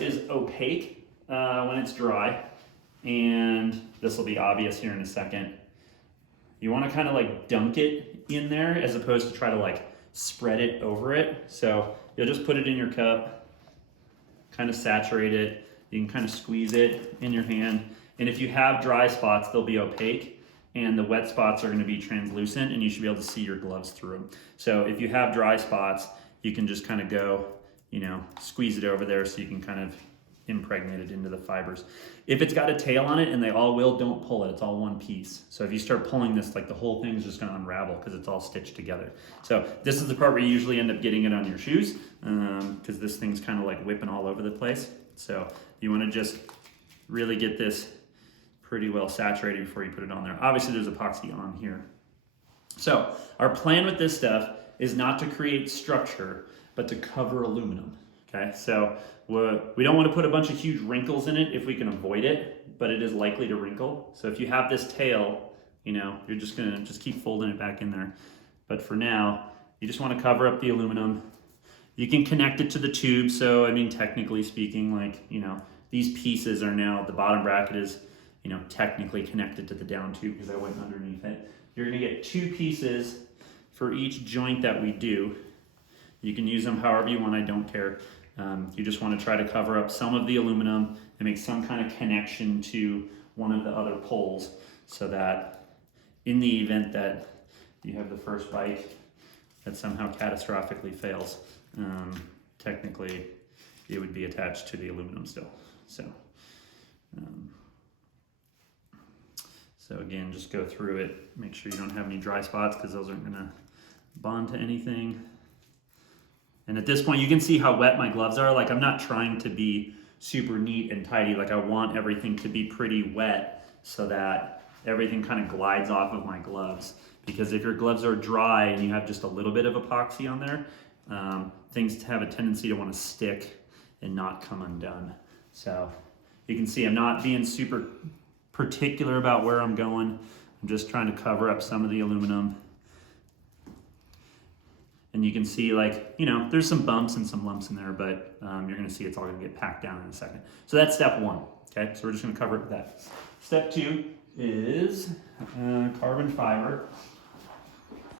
rest is opaque when it's dry, and this will be obvious here in a second. You want to kind of like dunk it in there as opposed to try to like spread it over it. So you'll just put it in your cup, kind of saturate it. You can kind of squeeze it in your hand. And if you have dry spots, they'll be opaque, and the wet spots are going to be translucent, and you should be able to see your gloves through them. So if you have dry spots, you can just kind of go, you know, squeeze it over there so you can kind of impregnate it into the fibers. If it's got a tail on it, and they all will, don't pull it. It's all one piece. So if you start pulling this, like the whole thing is just going to unravel because it's all stitched together. So this is the part where you usually end up getting it on your shoes because this thing's kind of like whipping all over the place. So you want to just really get this pretty well saturated before you put it on there. Obviously there's epoxy on here. So our plan with this stuff is not to create structure, but to cover aluminum. Okay, so we don't want to put a bunch of huge wrinkles in it if we can avoid it, but it is likely to wrinkle. So if you have this tail, you know, you're just gonna keep folding it back in there. But for now, you just want to cover up the aluminum. You can connect it to the tube. So I mean, technically speaking, like, you know, these pieces are now, the bottom bracket is, you know, technically connected to the down tube because I went underneath it. You're gonna get 2 pieces for each joint that we do. You can use them however you want, I don't care. You just want to try to cover up some of the aluminum and make some kind of connection to one of the other poles so that in the event that you have the first bike that somehow catastrophically fails, technically it would be attached to the aluminum still. So again, just go through it, make sure you don't have any dry spots because those aren't gonna bond to anything. And at this point, you can see how wet my gloves are. Like, I'm not trying to be super neat and tidy. Like, I want everything to be pretty wet so that everything kind of glides off of my gloves. Because if your gloves are dry and you have just a little bit of epoxy on there, things have a tendency to want to stick and not come undone. So you can see I'm not being super particular about where I'm going. I'm just trying to cover up some of the aluminum. And you can see, like, you know, there's some bumps and some lumps in there, but you're gonna see it's all gonna get packed down in a second. So that's step 1, okay? So we're just gonna cover it with that. Step 2 is carbon fiber.